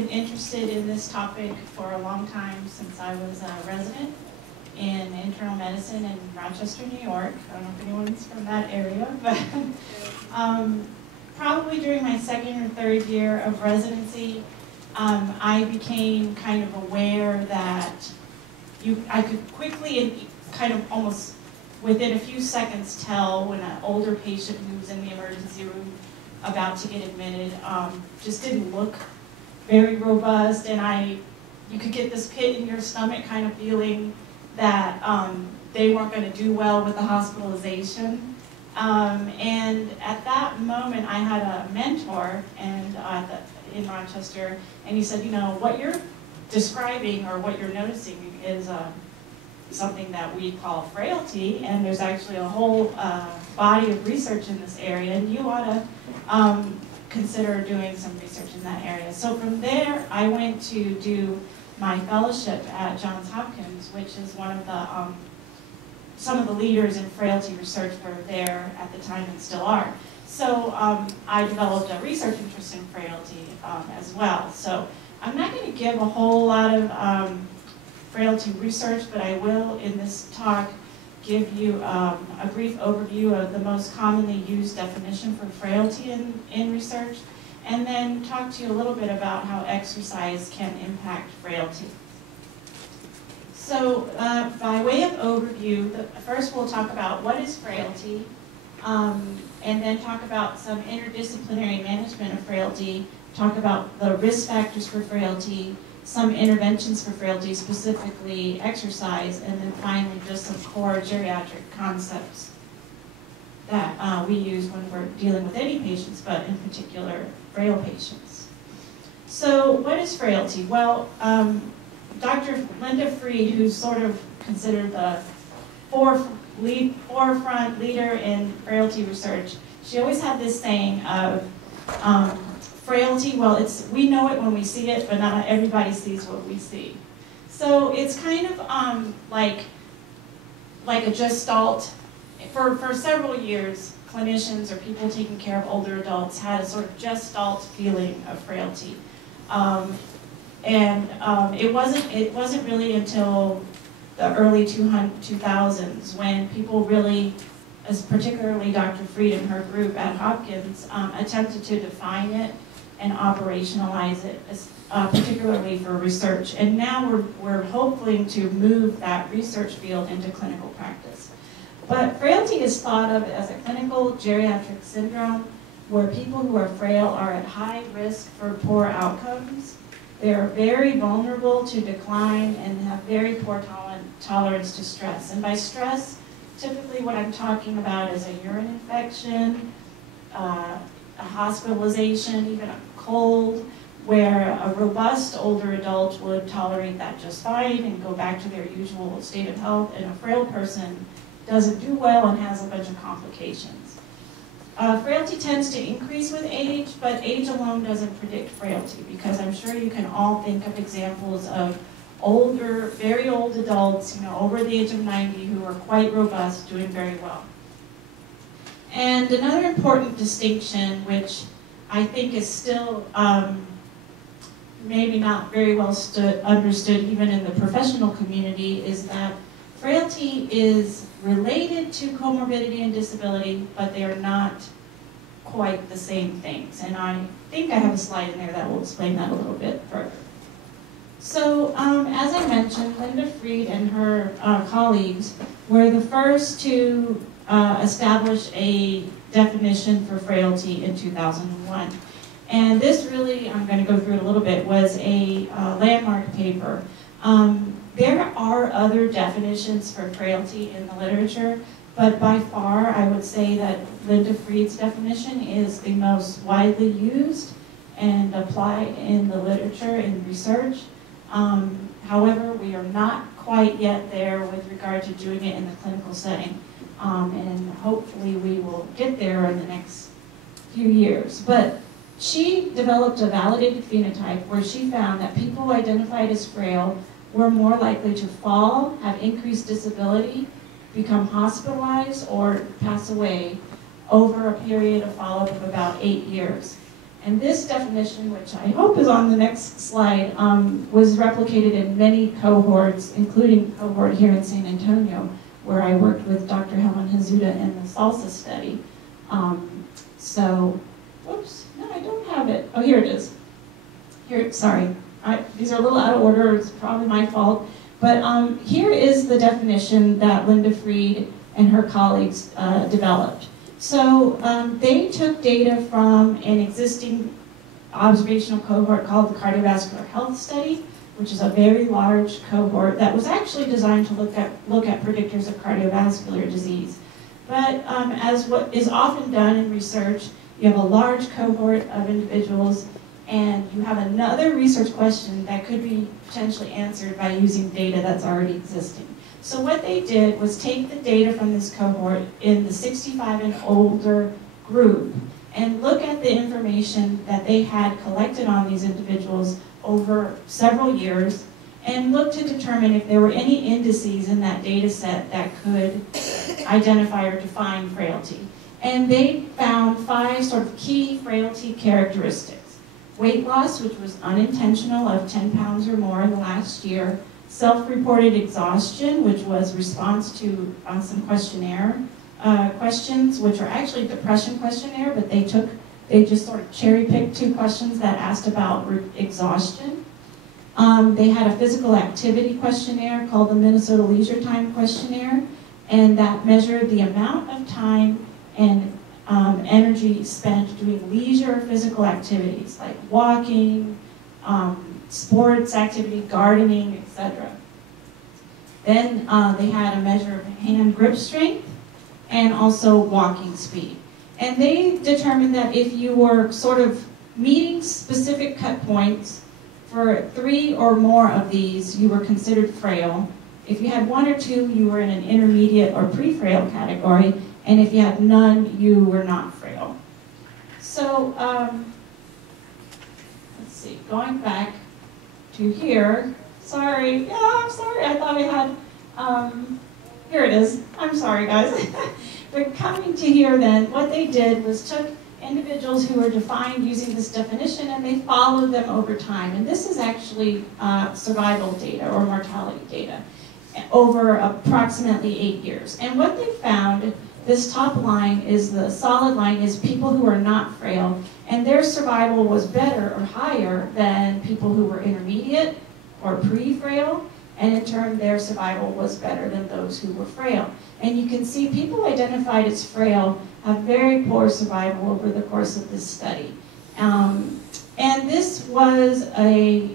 been interested in this topic for a long time, since I was a resident in internal medicine in Rochester, New York. I don't know if anyone's from that area, but probably during my second or third year of residency, I became kind of aware that I could quickly and kind of almost within a few seconds tell when an older patient who's in the emergency room about to get admitted just didn't look very robust, and you could get this pit in your stomach kind of feeling that they weren't going to do well with the hospitalization. And at that moment, I had a mentor in Rochester, and he said, you know, what you're describing or what you're noticing is something that we call frailty, and there's actually a whole body of research in this area, and you ought to consider doing some research in that area. So from there, I went to do my fellowship at Johns Hopkins, which is one of the some of the leaders in frailty research were there at the time and still are. So I developed a research interest in frailty as well. So I'm not going to give a whole lot of frailty research, but I will in this talk give you a brief overview of the most commonly used definition for frailty in research, and then talk to you a little bit about how exercise can impact frailty. So by way of overview, first we'll talk about what is frailty, and then talk about some interdisciplinary management of frailty, talk about the risk factors for frailty, some interventions for frailty, specifically exercise, and then finally just some core geriatric concepts that we use when we're dealing with any patients, but in particular frail patients. So what is frailty? Well, Dr. Linda Fried, who's sort of considered the forefront leader in frailty research, she always had this saying of frailty, well, we know it when we see it, but not everybody sees what we see. So it's kind of like a gestalt. For several years, clinicians or people taking care of older adults had a sort of gestalt feeling of frailty. It wasn't really until the early 2000s when people really, as particularly Dr. Fried and her group at Hopkins, attempted to define it and operationalize it, particularly for research. And now we're hoping to move that research field into clinical practice. But frailty is thought of as a clinical geriatric syndrome where people who are frail are at high risk for poor outcomes. They're very vulnerable to decline and have very poor tolerance to stress. And by stress, typically what I'm talking about is a urine infection, a hospitalization, even a cold, where a robust older adult would tolerate that just fine and go back to their usual state of health, and a frail person doesn't do well and has a bunch of complications. Frailty tends to increase with age, but age alone doesn't predict frailty, because I'm sure you can all think of examples of older, very old adults, over the age of 90 who are quite robust, doing very well. And another important distinction, which I think is still maybe not very well understood even in the professional community, is that frailty is related to comorbidity and disability, but they are not quite the same things. And I think I have a slide in there that will explain that a little bit further. So as I mentioned, Linda Fried and her colleagues were the first to establish a definition for frailty in 2001. And this really, I'm going to go through it a little bit, was a landmark paper. There are other definitions for frailty in the literature, but by far I would say that Linda Fried's definition is the most widely used and applied in the literature in research. However, we are not quite yet there with regard to doing it in the clinical setting, and hopefully we will get there in the next few years. But she developed a validated phenotype where she found that people identified as frail were more likely to fall, have increased disability, become hospitalized, or pass away over a period of follow-up of about 8 years. And this definition, which I hope is on the next slide, was replicated in many cohorts, including a cohort here in San Antonio, where I worked with Dr. Helen Hazuda in the SALSA study. Whoops, no, I don't have it. Oh, here it is. Here, sorry. These are a little out of order, it's probably my fault. But here is the definition that Linda Fried and her colleagues developed. So they took data from an existing observational cohort called the Cardiovascular Health Study, which is a very large cohort that was actually designed to look at predictors of cardiovascular disease. But as what is often done in research, you have a large cohort of individuals and you have another research question that could be potentially answered by using data that's already existing. So what they did was take the data from this cohort in the 65 and older group and look at the information that they had collected on these individuals over several years and look to determine if there were any indices in that data set that could identify or define frailty. And they found 5 sort of key frailty characteristics. Weight loss, which was unintentional, of 10 pounds or more in the last year. Self-reported exhaustion, which was response to some questionnaire questions, which are actually depression questionnaire, but they just sort of cherry-picked 2 questions that asked about exhaustion. They had a physical activity questionnaire called the Minnesota Leisure Time Questionnaire, and that measured the amount of time and energy spent doing leisure physical activities like walking, sports activity, gardening, etc. Then they had a measure of hand grip strength and also walking speed. And they determined that if you were sort of meeting specific cut points for 3 or more of these, you were considered frail. If you had 1 or 2, you were in an intermediate or pre-frail category. And if you had none, you were not frail. So, let's see, going back to here, sorry, yeah, I'm sorry, I thought I had, here it is, I'm sorry guys. But coming to here then, what they did was took individuals who were defined using this definition and they followed them over time. And this is actually survival data or mortality data over approximately 8 years. And what they found, this top line is the solid line, is people who are not frail, and their survival was better or higher than people who were intermediate or pre-frail, and in turn their survival was better than those who were frail. And you can see people identified as frail have very poor survival over the course of this study. And this was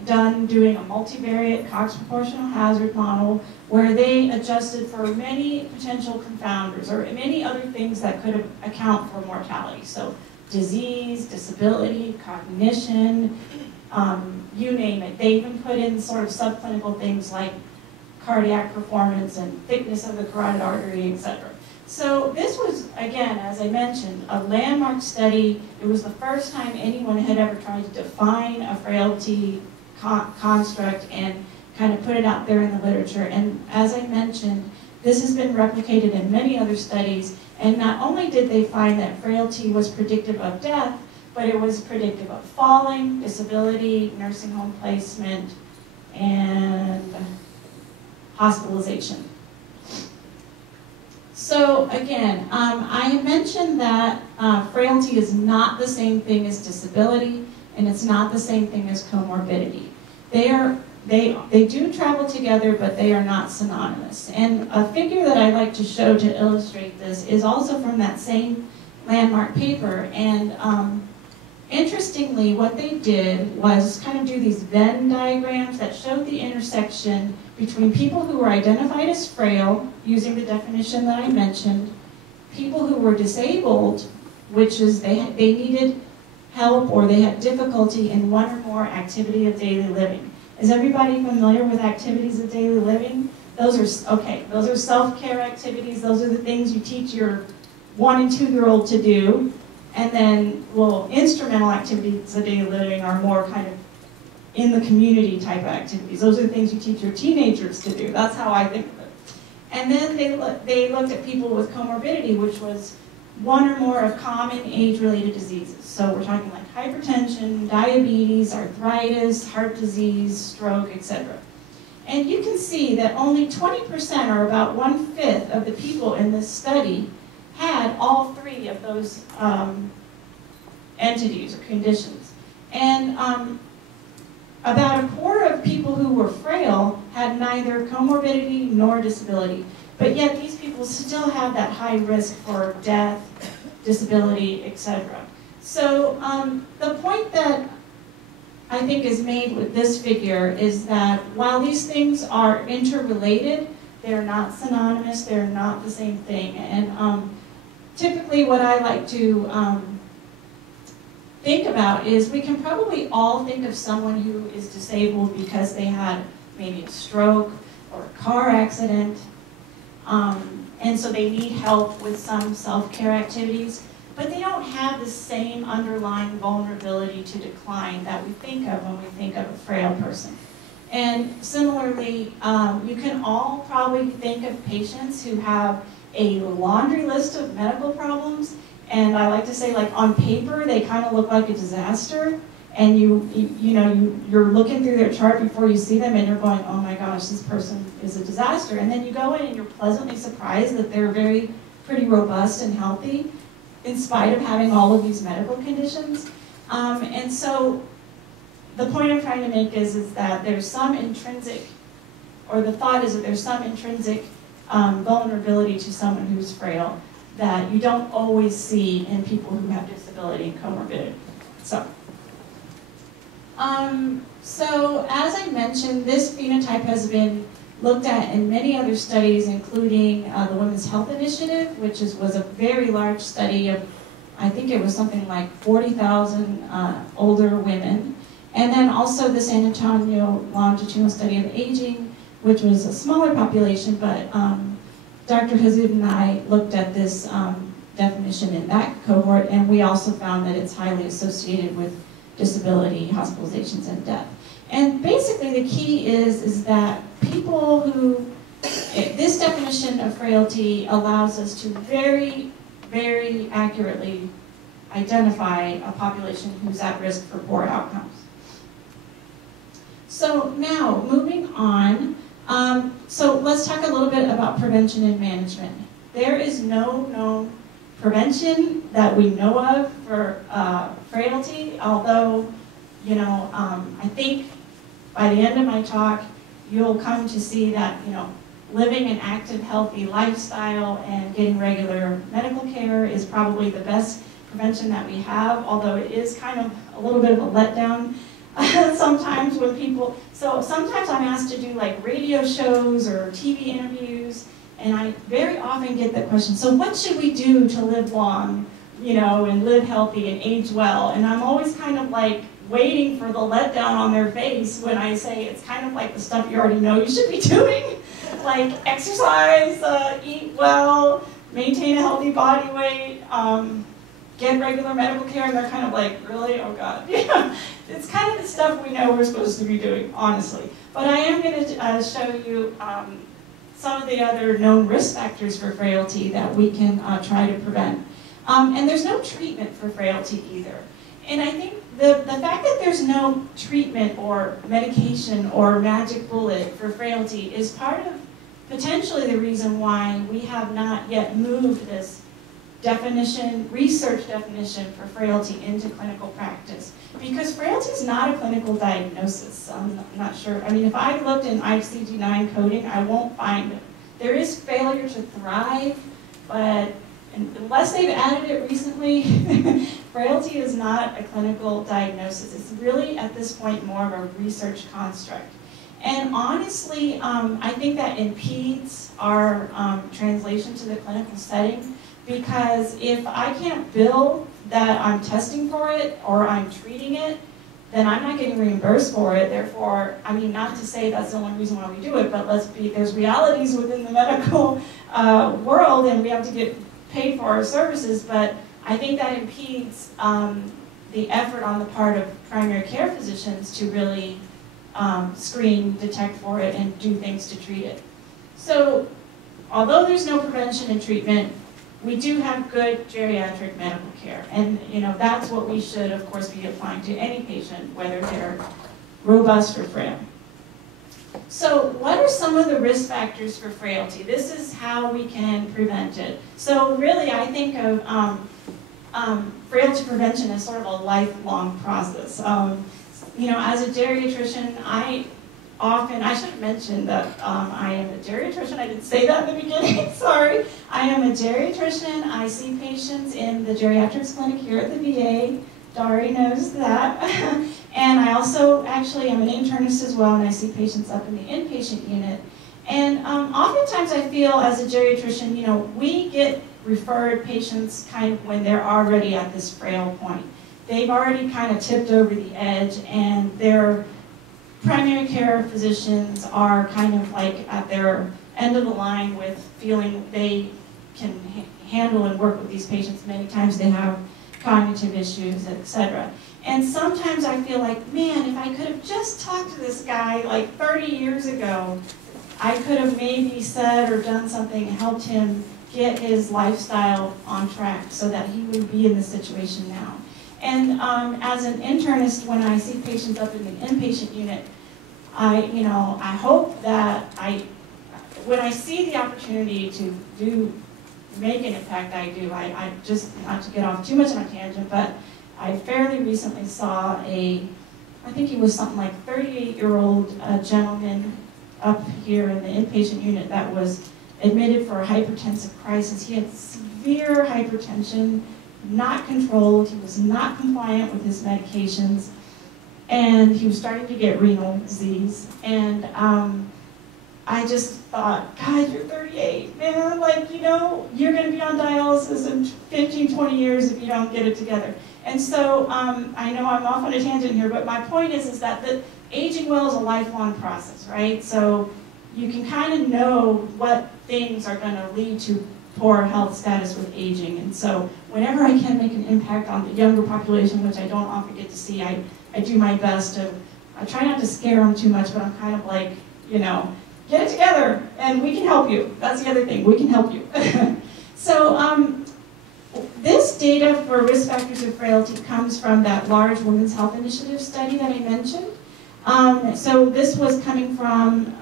done doing a multivariate Cox proportional hazard model where they adjusted for many potential confounders or many other things that could account for mortality. So disease, disability, cognition, you name it. They even put in sort of subclinical things like cardiac performance and thickness of the carotid artery, etc. So this was, again, as I mentioned, a landmark study. It was the first time anyone had ever tried to define a frailty construct and kind of put it out there in the literature. And as I mentioned, this has been replicated in many other studies. And not only did they find that frailty was predictive of death, but it was predictive of falling, disability, nursing home placement, and hospitalization. So again, I mentioned that frailty is not the same thing as disability, and it's not the same thing as comorbidity. They do travel together, but they are not synonymous. And a figure that I like to show to illustrate this is also from that same landmark paper. And interestingly, what they did was kind of do these Venn diagrams that showed the intersection between people who were identified as frail, using the definition that I mentioned, people who were disabled, which is they needed help or they had difficulty in 1 or more activity of daily living. Is everybody familiar with activities of daily living? Those are self-care activities. Those are the things you teach your 1 and 2-year-old to do. And then, well, instrumental activities of daily living are more kind of in the community type of activities. Those are the things you teach your teenagers to do. That's how I think of it. And then they looked at people with comorbidity, which was one or more of common age-related diseases. So we're talking like hypertension, diabetes, arthritis, heart disease, stroke, etc. And you can see that only 20%, or about 1/5 of the people in this study, had all three of those entities or conditions. And about 1/4 of people who were frail had neither comorbidity nor disability. But yet these people still have that high risk for death, disability, etc. So the point that I think is made with this figure is that while these things are interrelated, they're not synonymous, they're not the same thing. And typically what I like to think about is we can probably all think of someone who is disabled because they had maybe a stroke or a car accident, and so they need help with some self-care activities, but they don't have the same underlying vulnerability to decline that we think of when we think of a frail person. And similarly, you can all probably think of patients who have a laundry list of medical problems, and I like to say, like, on paper they kind of look like a disaster, and you're looking through their chart before you see them and you're going, oh my gosh, this person is a disaster. And then you go in and you're pleasantly surprised that they're pretty robust and healthy in spite of having all of these medical conditions. And so the point I'm trying to make is that there's some intrinsic, or the thought is that there's some intrinsic vulnerability to someone who's frail that you don't always see in people who have disability and comorbidity. So as I mentioned, this phenotype has been looked at in many other studies, including the Women's Health Initiative, which was a very large study of, I think it was something like 40,000 older women. And then also the San Antonio Longitudinal Study of Aging, which was a smaller population, but Dr. Hazoud and I looked at this definition in that cohort, and we also found that it's highly associated with disability, hospitalizations, and death. And basically the key is that people who, this definition of frailty allows us to very, very accurately identify a population who's at risk for poor outcomes. So now, moving on, so let's talk a little bit about prevention and management. There is no known prevention that we know of for frailty, although, I think by the end of my talk, you'll come to see that, living an active, healthy lifestyle and getting regular medical care is probably the best prevention that we have, although it is kind of a little bit of a letdown sometimes when people, so sometimes I'm asked to do like radio shows or TV interviews, and I very often get the question, so what should we do to live long, and live healthy and age well? And I'm always kind of like waiting for the letdown on their face when I say it's kind of like the stuff you already know you should be doing, like exercise, eat well, maintain a healthy body weight, get regular medical care, and they're kind of like, really? Oh God. It's kind of the stuff we know we're supposed to be doing, honestly. But I am going to show you some of the other known risk factors for frailty that we can try to prevent. And there's no treatment for frailty either. And I think the fact that there's no treatment or medication or magic bullet for frailty is part of potentially the reason why we have not yet moved this definition, research definition for frailty into clinical practice. Because frailty is not a clinical diagnosis. I'm not sure. I mean, if I looked in ICD-9 coding, I won't find it. There is failure to thrive, but unless they've added it recently, frailty is not a clinical diagnosis. It's really, at this point, more of a research construct. And honestly, I think that impedes our translation to the clinical setting, because if I can't bill that I'm testing for it or I'm treating it, then I'm not getting reimbursed for it. Therefore, I mean, not to say that's the only reason why we do it, but there's realities within the medical world, and we have to get paid for our services, but I think that impedes the effort on the part of primary care physicians to really screen, detect for it, and do things to treat it. So, although there's no prevention and treatment, we do have good geriatric medical care. And that's what we should, of course, be applying to any patient, whether they're robust or frail. So what are some of the risk factors for frailty? This is how we can prevent it. So really, I think of frailty prevention as sort of a lifelong process. As a geriatrician, I should have mentioned that I am a geriatrician. I didn't say that in the beginning, sorry. I am a geriatrician. I see patients in the geriatrics clinic here at the VA. Dari knows that. And I also actually am an internist as well, and I see patients up in the inpatient unit. And oftentimes I feel as a geriatrician, we get referred patients kind of when they're already at this frail point. They've already kind of tipped over the edge, and their primary care physicians are kind of like at their end of the line with feeling they can handle and work with these patients. Many times they have cognitive issues, etc. And sometimes I feel like, man, if I could have just talked to this guy like 30 years ago, I could have maybe said or done something and helped him get his lifestyle on track so that he would be in this situation now. And as an internist, when I see patients up in the inpatient unit, I hope that when I see the opportunity to make an impact, I do. I just, not to get off too much on a tangent, but I fairly recently saw I think he was something like 38-year-old gentleman up here in the inpatient unit that was admitted for a hypertensive crisis. He had severe hypertension, not controlled, he was not compliant with his medications, and he was starting to get renal disease. And I just thought, God, you're 38, man, you're going to be on dialysis in 15, 20 years if you don't get it together. And so I know I'm off on a tangent here, but my point is that the aging well is a lifelong process, right? So you can kind of know what things are going to lead to poor health status with aging. And so whenever I can make an impact on the younger population, which I don't often get to see, I do my best to, I try not to scare them too much, but I'm kind of like, get it together and we can help you. That's the other thing, we can help you. So this data for risk factors of frailty comes from that large Women's Health Initiative study that I mentioned. So this was coming from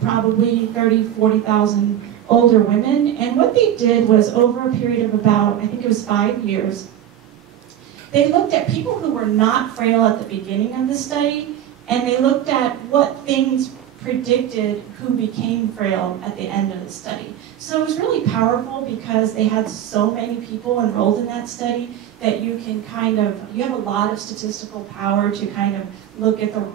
probably 30,000, 40,000 older women, and what they did was over a period of about, I think it was 5 years, they looked at people who were not frail at the beginning of the study, and they looked at what things predicted who became frail at the end of the study. So it was really powerful because they had so many people enrolled in that study that you can you have a lot of statistical power to kind of look at the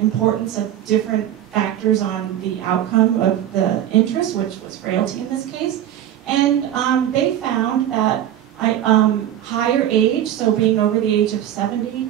importance of different factors on the outcome of the interest, which was frailty in this case. And they found that higher age, so being over the age of 70,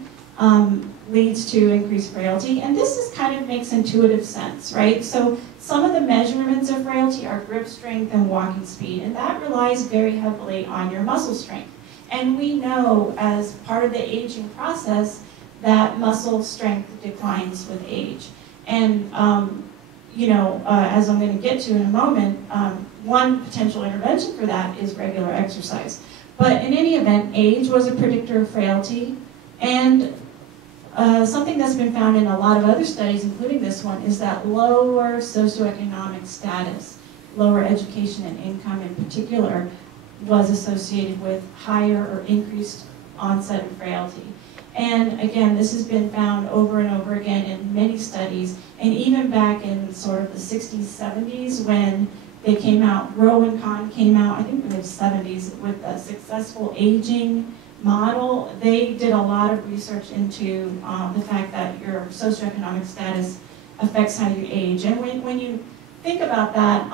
leads to increased frailty. And this kind of makes intuitive sense, right? So some of the measurements of frailty are grip strength and walking speed, and that relies very heavily on your muscle strength. And we know as part of the aging process that muscle strength declines with age. And as I'm going to get to in a moment, one potential intervention for that is regular exercise. But in any event, age was a predictor of frailty, and something that's been found in a lot of other studies, including this one, is that lower socioeconomic status, lower education and income in particular, was associated with higher or increased onset of frailty. And again, this has been found over and over again in many studies, and even back in sort of the 60s, 70s when they came out, Rowe and Kahn came out, I think in the 70s, with a successful aging model. They did a lot of research into the fact that your socioeconomic status affects how you age. And when you think about that,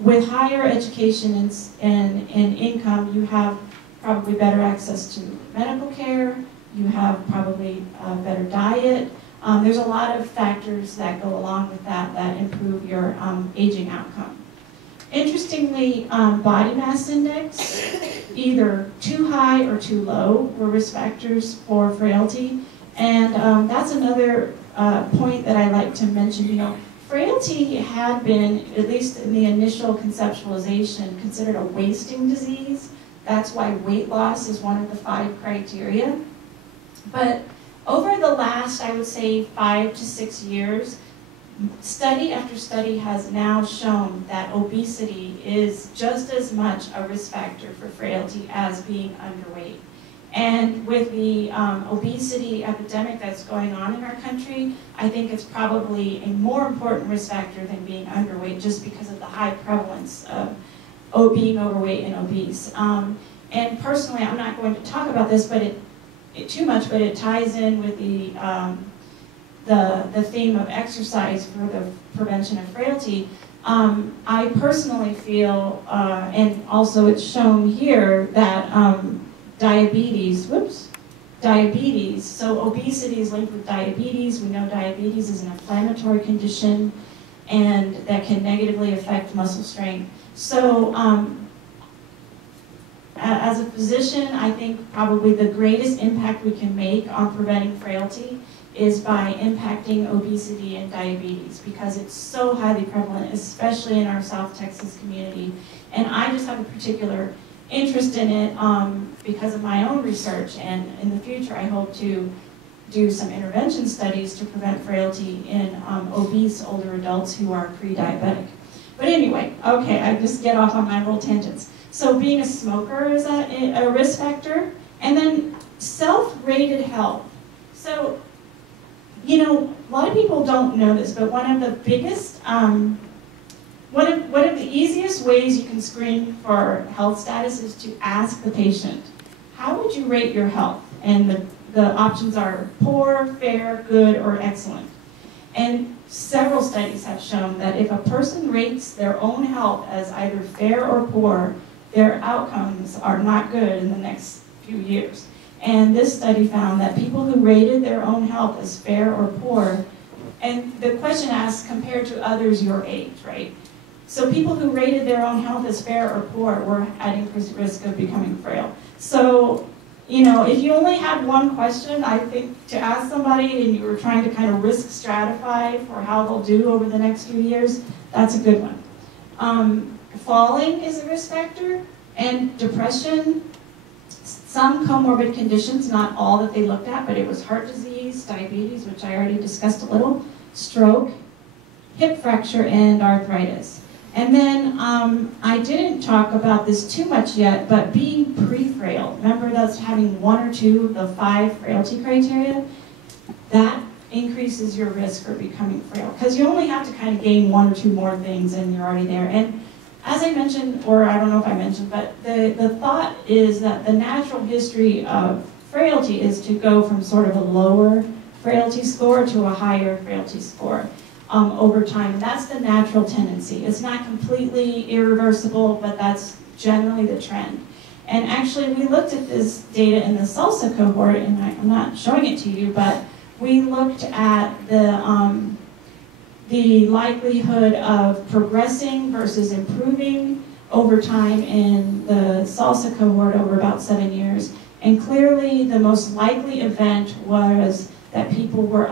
with higher education and income, you have probably better access to medical care, you have probably a better diet. There's a lot of factors that go along with that improve your aging outcome. Interestingly, body mass index, either too high or too low, were risk factors for frailty. And that's another point that I like to mention. frailty had been, at least in the initial conceptualization, considered a wasting disease. That's why weight loss is one of the 5 criteria. But over the last, I would say, 5 to 6 years, study after study has now shown that obesity is just as much a risk factor for frailty as being underweight. And with the obesity epidemic that's going on in our country, I think it's probably a more important risk factor than being underweight, just because of the high prevalence of being overweight and obese. And personally, I'm not going to talk about this too much, but it ties in with the theme of exercise for the prevention of frailty. I personally feel, and also it's shown here, that diabetes, so obesity is linked with diabetes. We know diabetes is an inflammatory condition and that can negatively affect muscle strength. So as a physician, I think probably the greatest impact we can make on preventing frailty is by impacting obesity and diabetes, because it's so highly prevalent, especially in our South Texas community. And I just have a particular interest in it because of my own research, and in the future I hope to do some intervention studies to prevent frailty in obese older adults who are pre-diabetic. But anyway, okay, I just get off on my little tangents. So being a smoker is a risk factor, and then self-rated health. So, you know, a lot of people don't know this, but one of the biggest, one of the easiest ways you can screen for health status is to ask the patient, how would you rate your health? And the options are poor, fair, good, or excellent. And several studies have shown that if a person rates their own health as either fair or poor, their outcomes are not good in the next few years. And this study found that people who rated their own health as fair or poor, and the question asks compared to others your age, right? So people who rated their own health as fair or poor were at increased risk of becoming frail. So, you know, if you only had one question, I think, to ask somebody and you were trying to kind of risk stratify for how they'll do over the next few years, that's a good one. Falling is a risk factor, and depression. Some comorbid conditions, not all that they looked at, but it was heart disease, diabetes, which I already discussed a little, stroke, hip fracture, and arthritis. And then I didn't talk about this too much yet, but being pre-frail, remember that's having 1 or 2 of the 5 frailty criteria, that increases your risk for becoming frail, because you only have to kind of gain 1 or 2 more things and you're already there. And as I mentioned, or I don't know if I mentioned, but the thought is that the natural history of frailty is to go from sort of a lower frailty score to a higher frailty score over time. And that's the natural tendency. It's not completely irreversible, but that's generally the trend. And actually, we looked at this data in the SALSA cohort, and I'm not showing it to you, but we looked at the likelihood of progressing versus improving over time in the SALSA cohort over about 7 years. And clearly the most likely event was that people were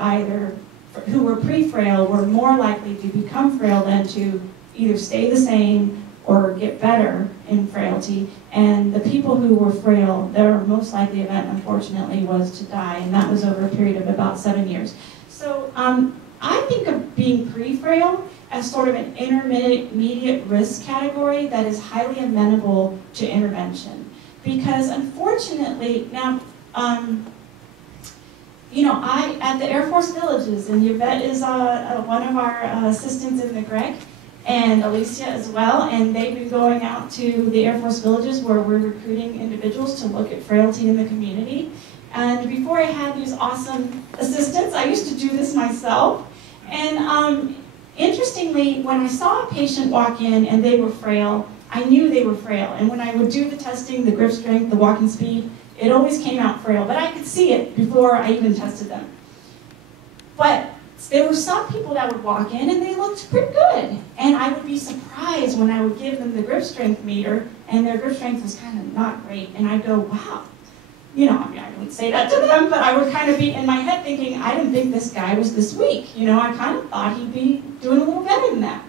who were pre-frail were more likely to become frail than to either stay the same or get better in frailty. And the people who were frail, their most likely event, unfortunately, was to die, and that was over a period of about 7 years. So I think of being pre-frail as sort of an intermediate risk category that is highly amenable to intervention. Because unfortunately, now, you know, at the Air Force Villages, and Yvette is one of our assistants in the GREC, and Alicia as well, and they've been going out to the Air Force Villages where we're recruiting individuals to look at frailty in the community. And before I had these awesome assistants, I used to do this myself. And interestingly, when I saw a patient walk in and they were frail, I knew they were frail. And when I would do the testing, the grip strength, the walking speed, it always came out frail. But I could see it before I even tested them. But there were some people that would walk in and they looked pretty good. And I would be surprised when I would give them the grip strength meter and their grip strength was kind of not great. And I'd go, wow, you know, I mean, I wouldn't say that to them, but I would kind of be in my head thinking, I didn't think this guy was this weak. You know, I kind of thought he'd be doing a little better than that.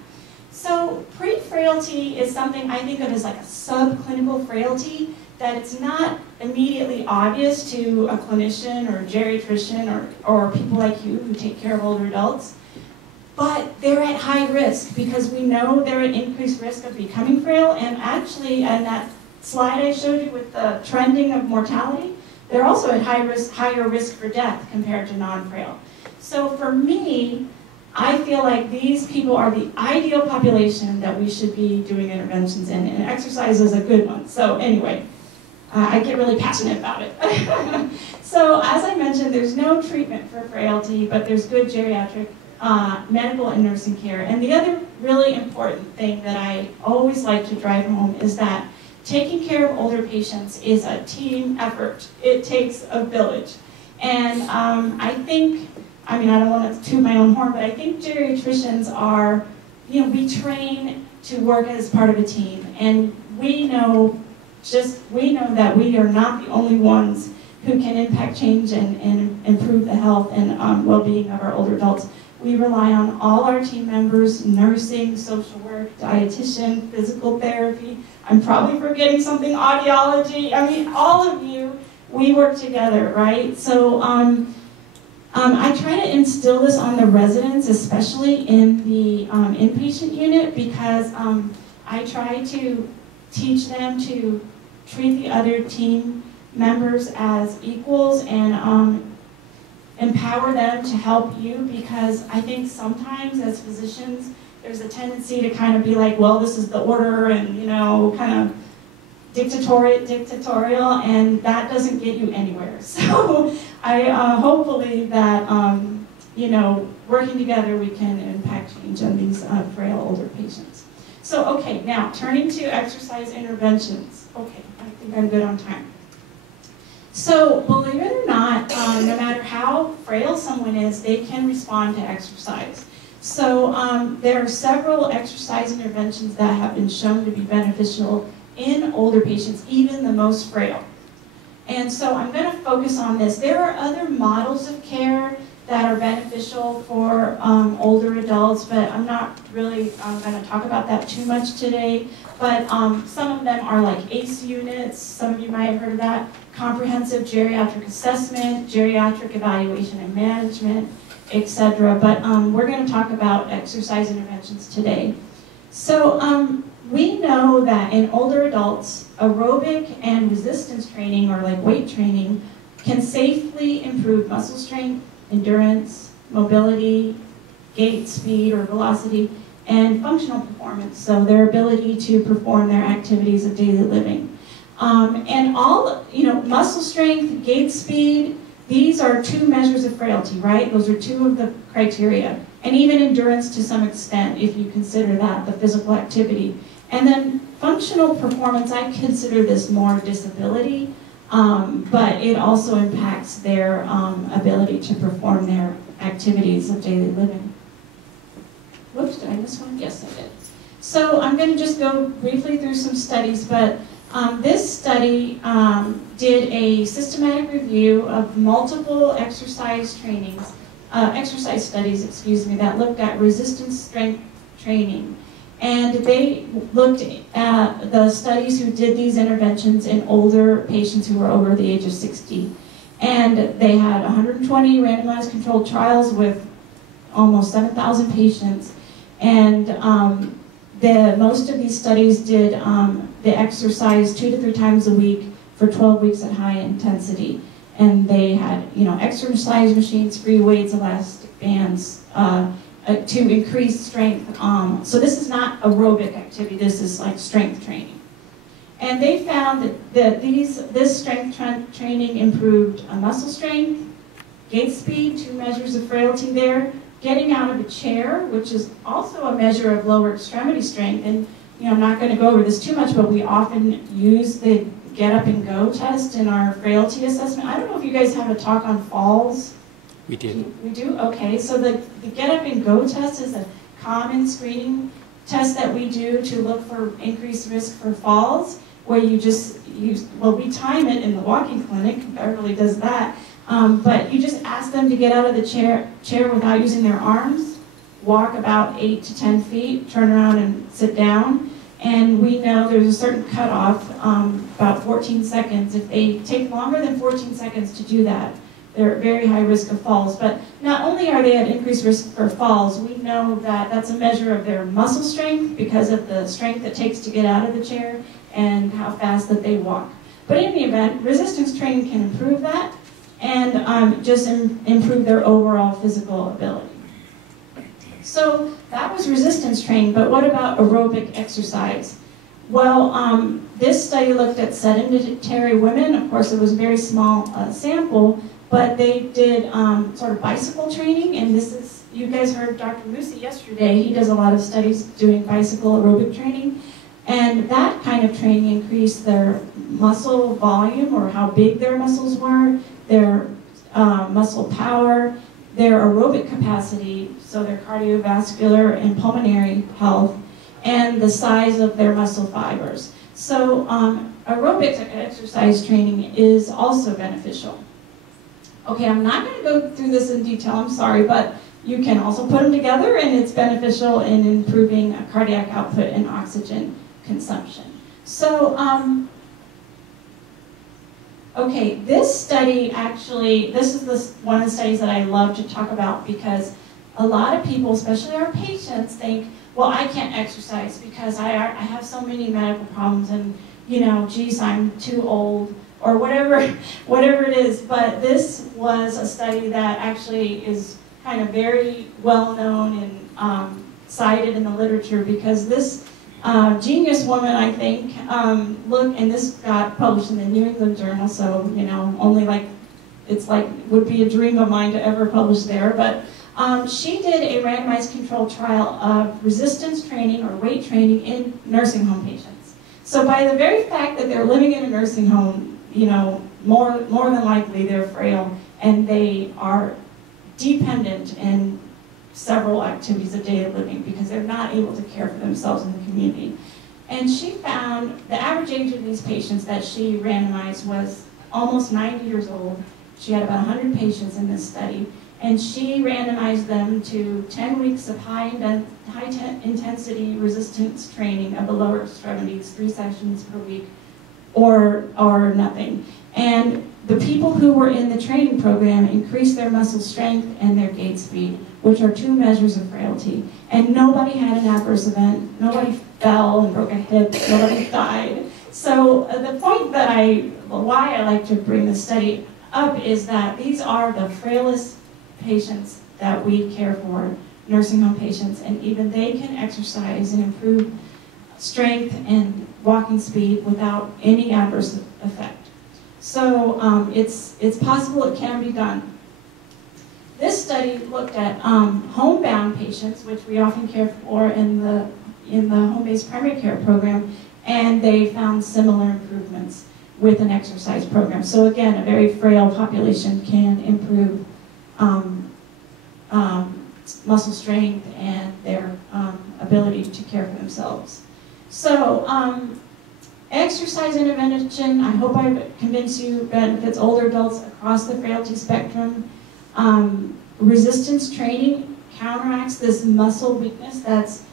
So pre-frailty is something I think of as like a subclinical frailty, that it's not immediately obvious to a clinician or a geriatrician or people like you who take care of older adults. But they're at high risk because we know they're at increased risk of becoming frail. And actually, in that slide I showed you with the trending of mortality, they're also at higher risk for death compared to non-frail. So for me, I feel like these people are the ideal population that we should be doing interventions in, and exercise is a good one. So anyway, I get really passionate about it. So as I mentioned, there's no treatment for frailty, but there's good geriatric medical and nursing care. And the other really important thing that I always like to drive home is that taking care of older patients is a team effort. It takes a village. And I think, I mean, I don't want to toot my own horn, but I think geriatricians are, you know, we train to work as part of a team. And we know that we are not the only ones who can impact change and improve the health and well-being of our older adults. We rely on all our team members, nursing, social work, dietitian, physical therapy. I'm probably forgetting something, audiology. I mean, all of you, we work together, right? So I try to instill this on the residents, especially in the inpatient unit, because I try to teach them to treat the other team members as equals and empower them to help you, because I think sometimes as physicians, there's a tendency to kind of be like, well, this is the order, and, you know, kind of dictatorial, and that doesn't get you anywhere. So I hopefully that, you know, working together, we can impact change on these frail older patients. So, okay, now turning to exercise interventions. Okay, I think I'm good on time. So, believe it or not, no matter how frail someone is, they can respond to exercise. So, there are several exercise interventions that have been shown to be beneficial in older patients, even the most frail. And so I'm going to focus on this. There are other models of care that are beneficial for older adults, but I'm not really going to talk about that too much today. But some of them are like ACE units. Some of you might have heard of that. Comprehensive geriatric assessment, geriatric evaluation and management, etc. But we're going to talk about exercise interventions today. So we know that in older adults, aerobic and resistance training, or like weight training, can safely improve muscle strength, endurance, mobility, gait speed or velocity, and functional performance, so their ability to perform their activities of daily living. And all, you know, muscle strength, gait speed, these are two measures of frailty, right? Those are two of the criteria. And even endurance to some extent, if you consider that the physical activity. And then functional performance, I consider this more disability, but it also impacts their ability to perform their activities of daily living. Whoops, did I miss one? Yes, I did. So I'm going to just go briefly through some studies, but this study did a systematic review of multiple exercise trainings, exercise studies, excuse me, that looked at resistance strength training. And they looked at the studies who did these interventions in older patients who were over the age of 60. And they had 120 randomized controlled trials with almost 7,000 patients. And most of these studies did the exercise 2 to 3 times a week for 12 weeks at high intensity. And they had, you know, exercise machines, free weights, elastic bands, to increase strength. So this is not aerobic activity, this is like strength training. And they found that this strength training improved muscle strength, gait speed, 2 measures of frailty there, getting out of a chair, which is also a measure of lower extremity strength. And, you know, I'm not going to go over this too much, but we often use the get up and go test in our frailty assessment. I don't know if you guys have a talk on falls. We did. We do? Okay, so the get up and go test is a common screening test that we do to look for increased risk for falls. where you just use, well, we time it in the walking clinic, Beverly does that, but you just ask them to get out of the chair without using their arms, walk about 8 to 10 feet, turn around and sit down. And we know there's a certain cutoff, about 14 seconds. If they take longer than 14 seconds to do that, they're at very high risk of falls. But not only are they at increased risk for falls, we know that that's a measure of their muscle strength because of the strength it takes to get out of the chair and how fast that they walk. But in the event, resistance training can improve that and just improve their overall physical ability. So that was resistance training, but what about aerobic exercise? Well, this study looked at sedentary women. Of course, it was a very small sample, but they did sort of bicycle training, and this is, you guys heard Dr. Lucy yesterday. He does a lot of studies doing bicycle aerobic training, and that kind of training increased their muscle volume, or how big their muscles were, their muscle power, their aerobic capacity, so their cardiovascular and pulmonary health, and the size of their muscle fibers. So aerobic exercise training is also beneficial. Okay, I'm not going to go through this in detail, I'm sorry, but you can also put them together, and it's beneficial in improving cardiac output and oxygen consumption. So, okay, this study actually, this is one of the studies that I love to talk about, because a lot of people, especially our patients, think, well, I can't exercise because I have so many medical problems, and, you know, geez, I'm too old, or whatever it is. But this was a study that actually is kind of very well known and cited in the literature, because this genius woman, I think, and this got published in the New England Journal, so, you know, only like, it's like, would be a dream of mine to ever publish there, but she did a randomized controlled trial of resistance training or weight training in nursing home patients. So by the very fact that they're living in a nursing home, you know, more than likely they're frail, and they are dependent in several activities of daily living because they're not able to care for themselves in the community. And she found the average age of these patients that she randomized was almost 90 years old. She had about 100 patients in this study, and she randomized them to 10 weeks of high intensity resistance training of the lower extremities, 3 sessions per week, or nothing. And the people who were in the training program increased their muscle strength and their gait speed, which are 2 measures of frailty. And nobody had an adverse event. Nobody fell and broke a hip. Nobody died. So the point that why I like to bring this study up is that these are the frailest patients that we care for, nursing home patients, and even they can exercise and improve strength and walking speed without any adverse effect. So it's possible, it can be done. This study looked at homebound patients, which we often care for in the home-based primary care program, and they found similar improvements with an exercise program. So again, a very frail population can improve muscle strength and their ability to care for themselves. So exercise intervention, I hope I've convinced you, benefits older adults across the frailty spectrum. Resistance training counteracts this muscle weakness that's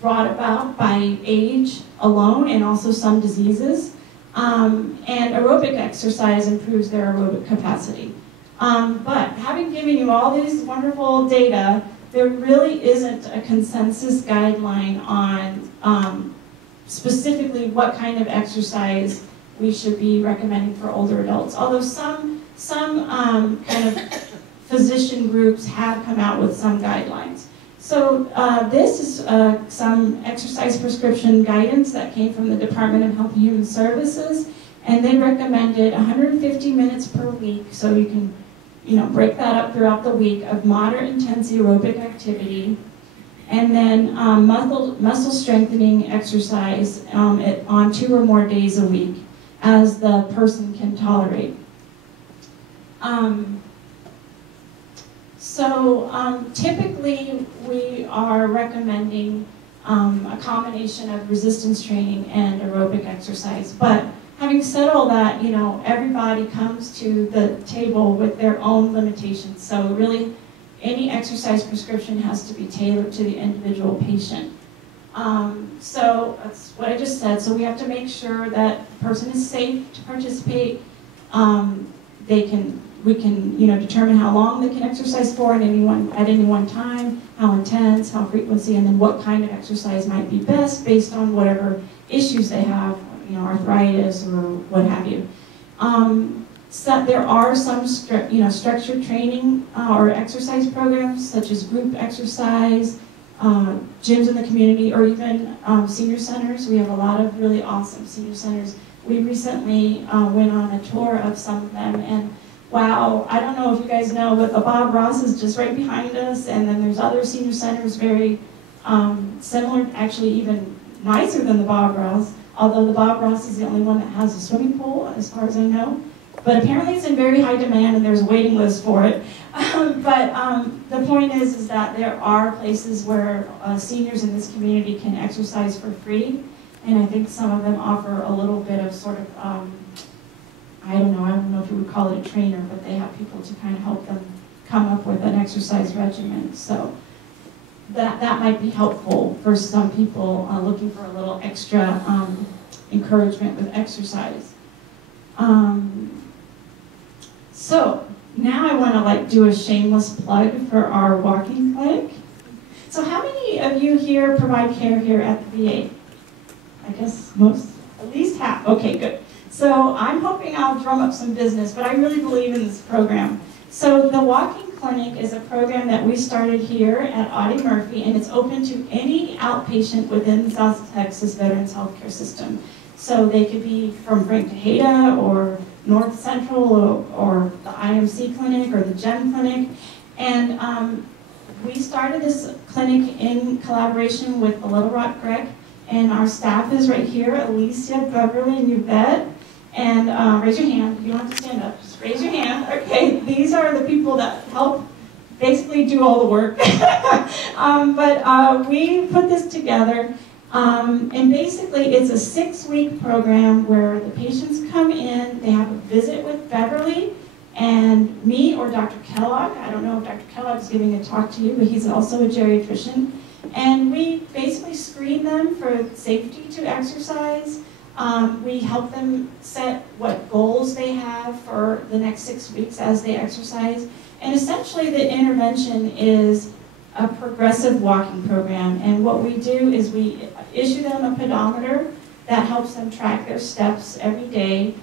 brought about by age alone and also some diseases. And aerobic exercise improves their aerobic capacity. But having given you all these wonderful data, there really isn't a consensus guideline on specifically what kind of exercise we should be recommending for older adults. Although some kind of physician groups have come out with some guidelines. So this is some exercise prescription guidance that came from the Department of Health and Human Services, and they recommended 150 minutes per week, so you can break that up throughout the week, of moderate intensity aerobic activity, and then muscle strengthening exercise on 2 or more days a week as the person can tolerate. So typically we are recommending a combination of resistance training and aerobic exercise. But having said all that, you know, everybody comes to the table with their own limitations. So really, any exercise prescription has to be tailored to the individual patient. So that's what I just said. So we have to make sure that the person is safe to participate. We can, you know, determine how long they can exercise for at any one time, how intense, how frequency, and then what kind of exercise might be best based on whatever issues they have, you know, arthritis or what have you. So there are some structured training or exercise programs such as group exercise, gyms in the community, or even senior centers. We have a lot of really awesome senior centers. We recently went on a tour of some of them, and wow, I don't know if you guys know, but the Bob Ross is just right behind us, and then there's other senior centers very similar, actually even nicer than the Bob Ross, although the Bob Ross is the only one that has a swimming pool, as far as I know. But apparently it's in very high demand and there's a waiting list for it. The point is that there are places where seniors in this community can exercise for free. And I think some of them offer a little bit of sort of, I don't know if you would call it a trainer, but they have people to kind of help them come up with an exercise regimen. So that might be helpful for some people looking for a little extra encouragement with exercise. So now I want to do a shameless plug for our walking clinic. So how many of you here provide care here at the VA? I guess most, at least half. Okay, good. So I'm hoping I'll drum up some business, but I really believe in this program. So the walking clinic is a program that we started here at Audie Murphy, and it's open to any outpatient within the South Texas Veterans Healthcare System. So they could be from Frank Tejeda or North Central or the IMC clinic or the GEM clinic. And we started this clinic in collaboration with the Little Rock Greg, and our staff is right here, Alicia, Beverly, and Yvette. And raise your hand. You don't have to stand up. Just raise your hand. Okay, these are the people that help basically do all the work. We put this together. And basically, it's a 6-week program where the patients come in, they have a visit with Beverly and me or Dr. Kellogg. I don't know if Dr. Kellogg is giving a talk to you, but he's also a geriatrician. And we basically screen them for safety to exercise. We help them set what goals they have for the next 6 weeks as they exercise. And essentially, the intervention is a progressive walking program, and what we do is we issue them a pedometer that helps them track their steps every day.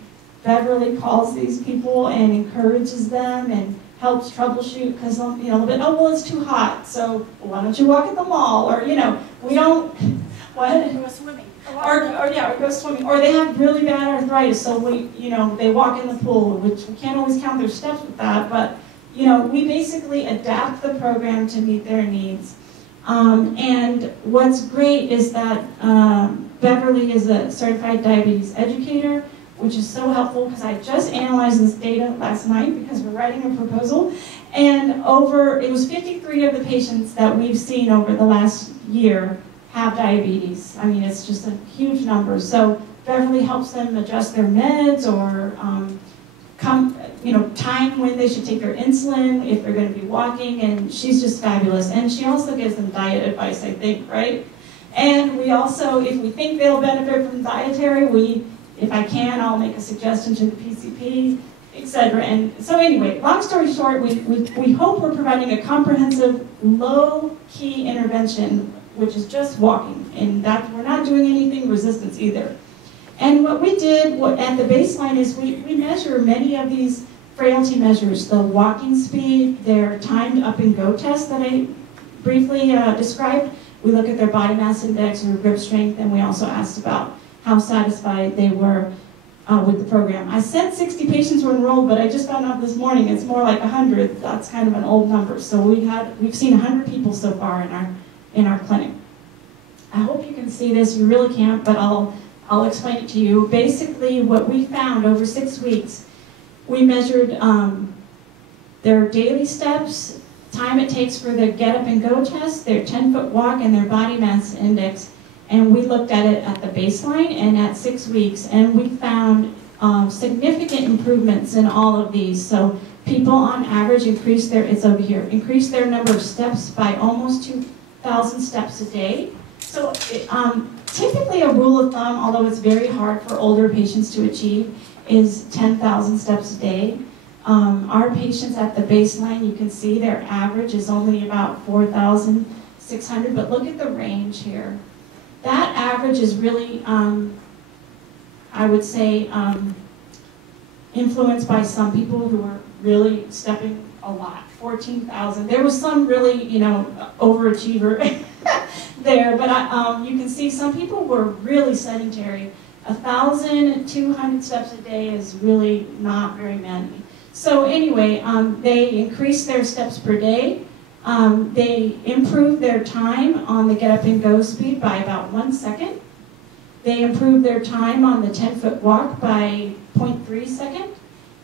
Beverly calls these people and encourages them and helps troubleshoot because they'll be, oh well, it's too hot, so why don't you walk at the mall, or we don't what go swimming, or go swimming, or they have really bad arthritis, so they walk in the pool, which we can't always count their steps with that, but we basically adapt the program to meet their needs. And what's great is that Beverly is a certified diabetes educator, which is so helpful because I just analyzed this data last night because we're writing a proposal. And it was 53 of the patients that we've seen over the last year have diabetes. I mean, it's just a huge number. So Beverly helps them adjust their meds or time when they should take their insulin, if they're going to be walking, and she's just fabulous. And she also gives them diet advice, I think, right? And we also, if we think they'll benefit from dietary, if I can, I'll make a suggestion to the PCP, etc. And so anyway, long story short, we hope we're providing a comprehensive, low-key intervention, which is just walking, and that we're not doing anything resistance either. And what we did at the baseline is we measure many of these frailty measures, the walking speed, their timed up and go test that I briefly described. We look at their body mass index or grip strength, and we also asked about how satisfied they were with the program. I said 60 patients were enrolled, but I just found out this morning it's more like 100. That's kind of an old number. So we've seen 100 people so far in our clinic. I hope you can see this. You really can't, but I'll explain it to you. Basically, what we found over 6 weeks, we measured their daily steps, time it takes for their get up and go test, their 10-foot walk, and their body mass index. And we looked at it at the baseline and at 6 weeks, and we found significant improvements in all of these. So people on average increased their, it's over here, increased their number of steps by almost 2,000 steps a day. So typically a rule of thumb, although it's very hard for older patients to achieve, is 10,000 steps a day. Our patients at the baseline, you can see their average is only about 4,600, but look at the range here. That average is really, I would say, influenced by some people who are really stepping a lot, 14,000. There was some really, you know, overachiever there, but you can see some people were really sedentary. 1,200 steps a day is really not very many. So anyway, they increased their steps per day. They improved their time on the get up and go speed by about 1 second. They improved their time on the 10-foot walk by 0.3 seconds.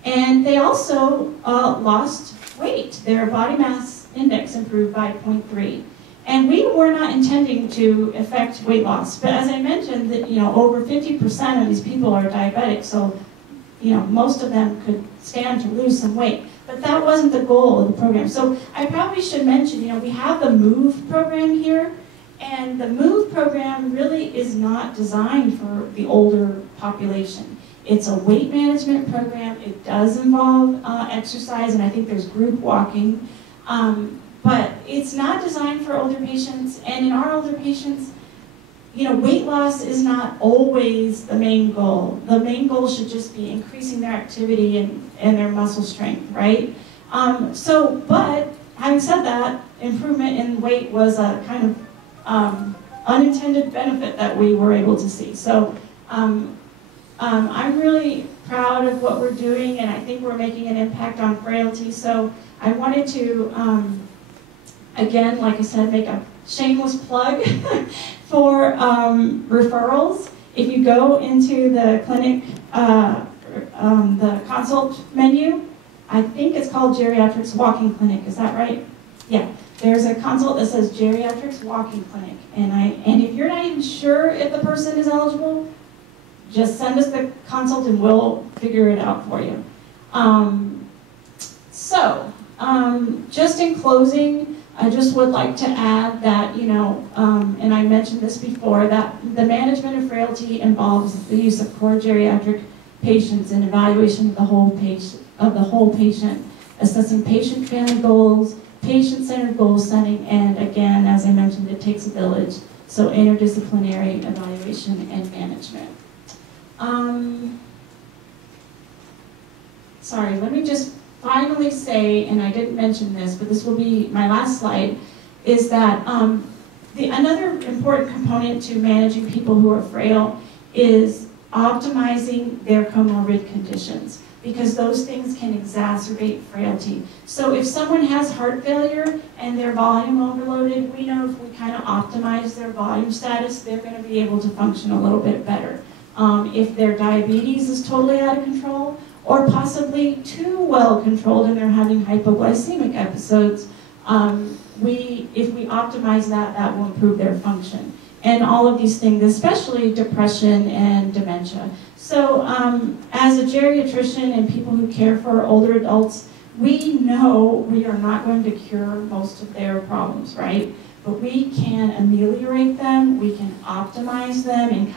And they also lost weight. Their body mass index improved by 0.3. And we were not intending to affect weight loss. But as I mentioned, that, you know, over 50% of these people are diabetic. So, you know, most of them could stand to lose some weight. But that wasn't the goal of the program. So I probably should mention, you know, we have the MOVE program here. And the MOVE program really is not designed for the older population. It's a weight management program. It does involve exercise, and I think there's group walking. But it's not designed for older patients. And in our older patients, you know, weight loss is not always the main goal. The main goal should just be increasing their activity and their muscle strength, right? But having said that, improvement in weight was a kind of unintended benefit that we were able to see. So I'm really proud of what we're doing, and I think we're making an impact on frailty. So I wanted to, again, like I said, make a shameless plug for referrals. If you go into the clinic, the consult menu, I think it's called Geriatric's Walking Clinic. Is that right? Yeah. There's a consult that says Geriatric's Walking Clinic, and if you're not even sure if the person is eligible, just send us the consult and we'll figure it out for you. Just in closing, I just would like to add that, you know, and I mentioned this before, that the management of frailty involves the use of core geriatric patients and evaluation of the whole patient, assessing patient-family goals, patient-centered goal setting, and again, as I mentioned, it takes a village, so interdisciplinary evaluation and management. Sorry, let me just finally say, and I didn't mention this, but this will be my last slide, is that another important component to managing people who are frail is optimizing their comorbid conditions, because those things can exacerbate frailty. So if someone has heart failure and they're volume overloaded, we know if we kind of optimize their volume status, they're going to be able to function a little bit better. If their diabetes is totally out of control, or possibly too well controlled and they're having hypoglycemic episodes, if we optimize that, that will improve their function. And all of these things, especially depression and dementia. So as a geriatrician and people who care for older adults, we know we are not going to cure most of their problems, right? But we can ameliorate them, we can optimize them, and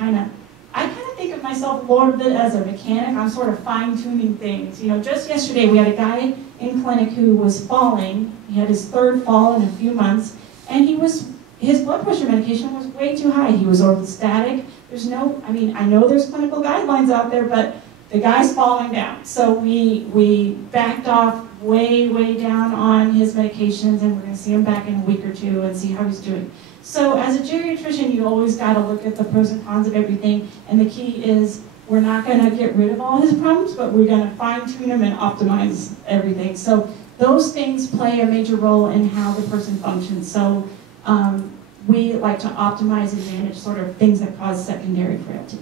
I kind of think of myself a little bit as a mechanic. I'm sort of fine-tuning things. You know, just yesterday we had a guy in clinic who was falling. He had his third fall in a few months, and his blood pressure medication was way too high. He was orthostatic. I know there's clinical guidelines out there, but the guy's falling down. So we backed off way down on his medications, and we're going to see him back in a week or two and see how he's doing. So as a geriatrician, you always got to look at the pros and cons of everything, and the key is we're not going to get rid of all his problems, but we're going to fine-tune them and optimize everything. So those things play a major role in how the person functions. So we like to optimize and manage sort of things that cause secondary frailty.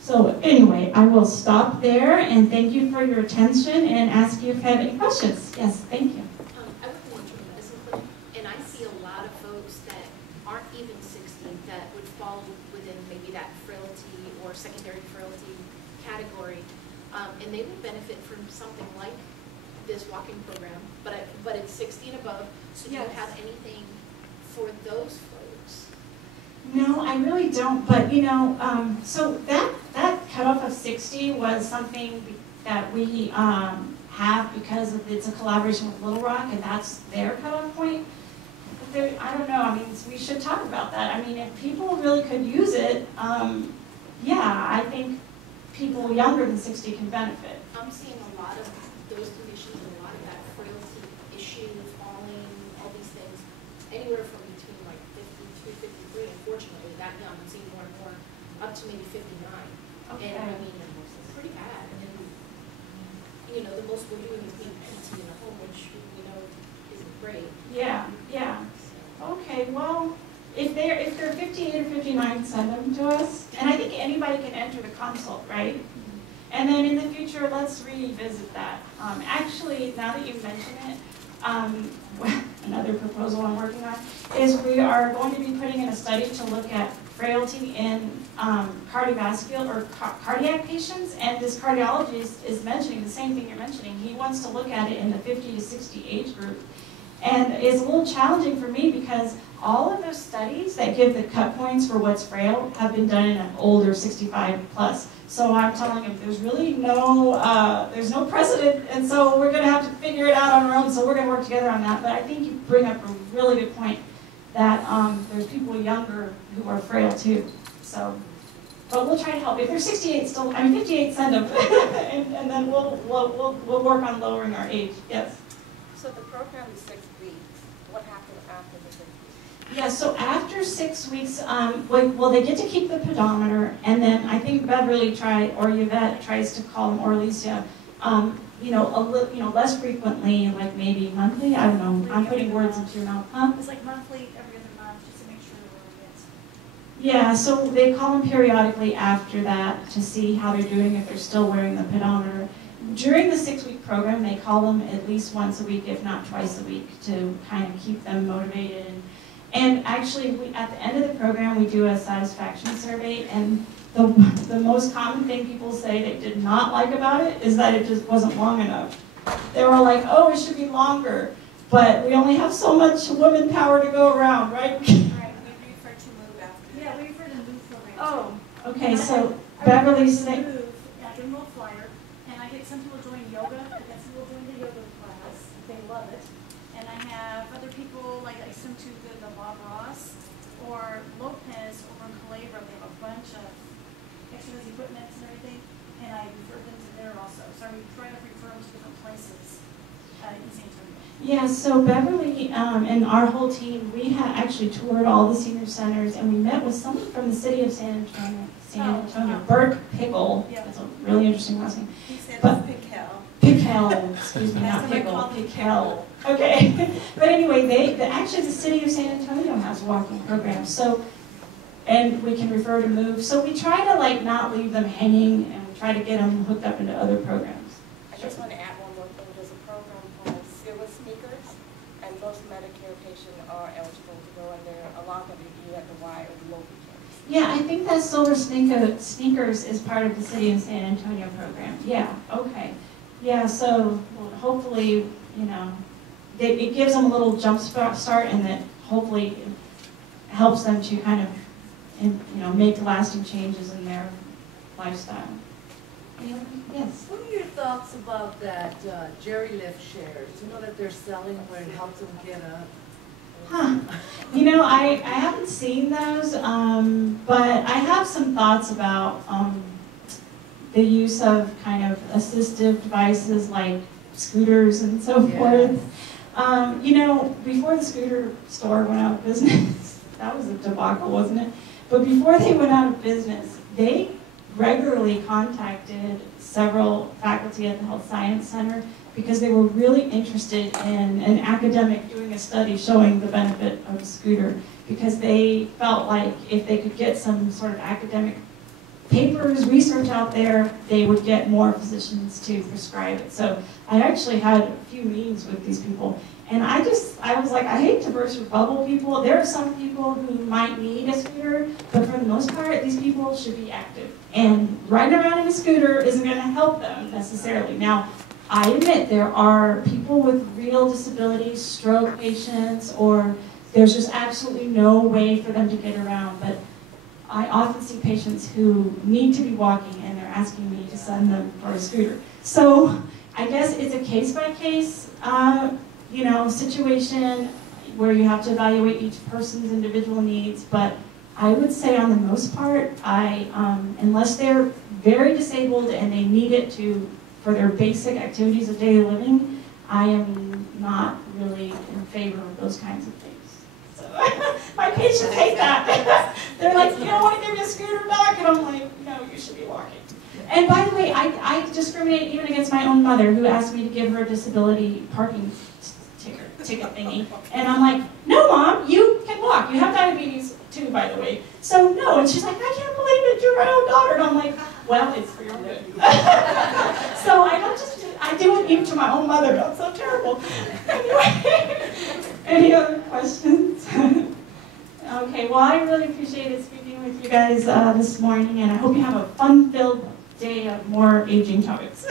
So anyway, I will stop there, and thank you for your attention and ask you if you have any questions. Yes, thank you. I work in the medicine clinic frailty category, and they would benefit from something like this walking program, but it's 60 and above. So do you have anything for those folks? No, I really don't. But you know, so that cutoff of 60 was something that we have because it's a collaboration with Little Rock, and that's their cutoff point. But there, I don't know. I mean, we should talk about that. I mean, if people really could use it, yeah, I think people younger than 60 can benefit. I'm seeing a lot of those conditions, a lot of that frailty issue, falling, all these things, anywhere from between like 52, 53, unfortunately, that young, I'm seeing more and more, up to maybe 59. Okay. And I mean, it's pretty bad. And you know, the most we're doing is being PT in the home, which we know isn't great. Yeah, yeah. Okay, well, if they're 58 or 59, send them to us. And I think anybody can enter the consult, right? And then in the future, let's revisit that. Actually, now that you mention it, another proposal I'm working on is we are going to be putting in a study to look at frailty in cardiovascular or cardiac patients. And this cardiologist is mentioning the same thing you're mentioning. He wants to look at it in the 50 to 60 age group. And it's a little challenging for me because all of those studies that give the cut points for what's frail have been done in an older 65 plus. So I'm telling him there's really there's no precedent, and so we're going to have to figure it out on our own. So we're going to work together on that. But I think you bring up a really good point that there's people younger who are frail too. So, but we'll try to help. If they're 68, 58, send them, and then we'll work on lowering our age. Yes. So the program is 6 weeks. What happens after the 6 weeks? Yeah, so after 6 weeks, well, they get to keep the pedometer, and then I think Beverly or Yvette tries to call them, or Alicia, you know, less frequently, like maybe monthly. I don't know. I'm putting words into your mouth. Huh? It's like monthly, every other month, just to make sure they're Yeah, so they call them periodically after that to see how they're doing, if they're still wearing the pedometer. During the 6-week program, they call them at least once a week, if not twice a week, to kind of keep them motivated. And actually, at the end of the program, we do a satisfaction survey, and the most common thing people say they did not like about it is that it just wasn't long enough. They were like, oh, it should be longer, but we only have so much woman power to go around, right? Right, we refer to MOVE after. Yeah, we refer to MOVE program. Oh, okay, so Beverly's saying, MOVE, yeah, I give them a flyer, and I get some people join yoga, I get some people join the yoga class, they love it. And I have other people, like I sent to the Bob Ross or Lopez over in Calabria. They have a bunch of exercise equipment and everything, and I refer them to there also. So I try to refer them to different places in San Antonio. yeah, so Beverly and our whole team, we had actually toured all the senior centers, and we met with someone from the city of San Antonio, Bert Pickle. Yeah. That's a really interesting last name. He said But- it's Pickell. Pickell, excuse me, not That's what I Pickle, call it. Pickell. Okay, but anyway, actually the city of San Antonio has walking programs, so, and we can refer to MOVE. So we try to like not leave them hanging, and we try to get them hooked up into other programs. I just want to add one more thing. There's a program called Silver Sneakers, and most Medicare patients are eligible to go in there. A lot of them you at the Y or the local camps. Yeah, I think that Silver Sneakers is part of the city of San Antonio program. Yeah, okay. Yeah, so hopefully, you know, it gives them a little jump start, and that hopefully helps them to kind of, you know, make lasting changes in their lifestyle. Yes. What are your thoughts about that Geriatric shares? You know that they're selling where it helps them get up? Huh. You know, I haven't seen those, but I have some thoughts about the use of kind of assistive devices like scooters and so forth. You know, before the scooter store went out of business, that was a debacle, wasn't it? But before they went out of business, they regularly contacted several faculty at the Health Science Center because they were really interested in an academic doing a study showing the benefit of a scooter, because they felt like if they could get some sort of academic papers, research out there, they would get more physicians to prescribe it. So I actually had a few meetings with these people, and I was like, I hate to burst your bubble, people. There are some people who might need a scooter, but for the most part, these people should be active. And riding around in a scooter isn't going to help them necessarily. Now, I admit there are people with real disabilities, stroke patients, or there's just absolutely no way for them to get around. But I often see patients who need to be walking and they're asking me to send them for a scooter. So I guess it's a case-by-case, situation where you have to evaluate each person's individual needs. But I would say on the most part, unless they're very disabled and they need it for their basic activities of daily living, I am not really in favor of those kinds of things. So my patients hate that. They're like, you don't want to give me a scooter back? And I'm like, no, you should be walking. And by the way, I discriminate even against my own mother, who asked me to give her a disability parking ticket thingy. And I'm like, no, Mom, you can walk. You have diabetes too, by the way. So no. And she's like, I can't believe it, you're my own daughter. And I'm like, well, it's for your good. So I do it even to my own mother. That's so terrible. Anyway, any other questions? Okay, well, I really appreciated speaking with you guys this morning, and I hope you have a fun-filled day of more aging topics.